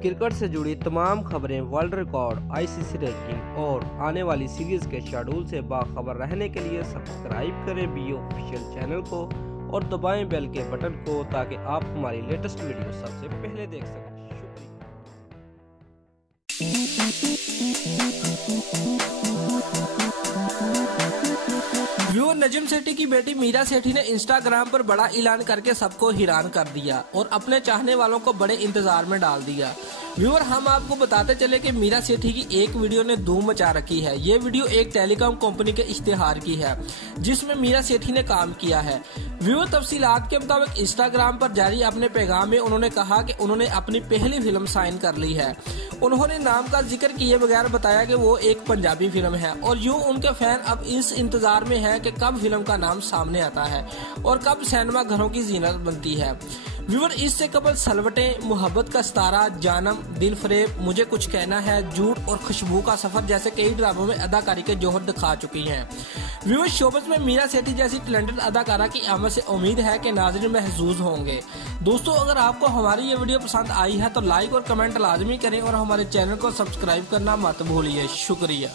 Cricket से जुड़ी तमाम खबरें, वर्ल्ड रिकॉर्ड, आईसीसी रैंकिंग और आने वाली सीरीज के शेड्यूल से बाखबर रहने के लिए सब्सक्राइब करें बी ऑफिशियल चैनल को और दबाएं बेल के बटन को ताकि आप हमारी लेटेस्ट वीडियो सबसे पहले देख सकें। व्यूअर नजम सेठी की बेटी मीरा सेठी ने इंस्टाग्राम पर बड़ा ऐलान करके सबको हैरान कर दिया और अपने चाहने वालों को बड़े इंतजार में डाल दिया। व्यूअर हम आपको बताते चले कि मीरा सेठी की एक वीडियो ने धूम मचा रखी है। ये वीडियो एक टेलीकॉम कंपनी के इश्तेहार की है जिसमें मीरा सेठी ने काम किया है। व्यूअर तफसीलात के मुताबिक इंस्टाग्राम पर जारी अपने पैगाम में उन्होंने कहा कि उन्होंने अपनी पहली फिल्म साइन कर ली है। उन्होंने नाम का जिक्र किए बगैर बताया कि वो एक पंजाबी फिल्म है और यूं उनके फैन अब इस इंतजार में हैं कि कब फिल्म का नाम सामने आता है और कब सिनेमा घरों की जीनत बनती है। व्यूअर इससे कबल सलवटें, मोहब्बत का सितारा, जानम, दिल फरेब, मुझे कुछ कहना है, झूठ और खुशबू का सफर जैसे कई ड्रामों में अदाकारी के जौहर दिखा चुकी हैं। व्यूअर शोबस में मीरा सेठी जैसी टैलेंटेड अदाकारा की आमद से उम्मीद है कि नाज़रीन महसूस होंगे। दोस्तों, अगर आपको हमारी ये वीडियो पसंद आई है तो लाइक और कमेंट लाजमी करें और हमारे चैनल को सब्सक्राइब करना मत भूलिए। शुक्रिया।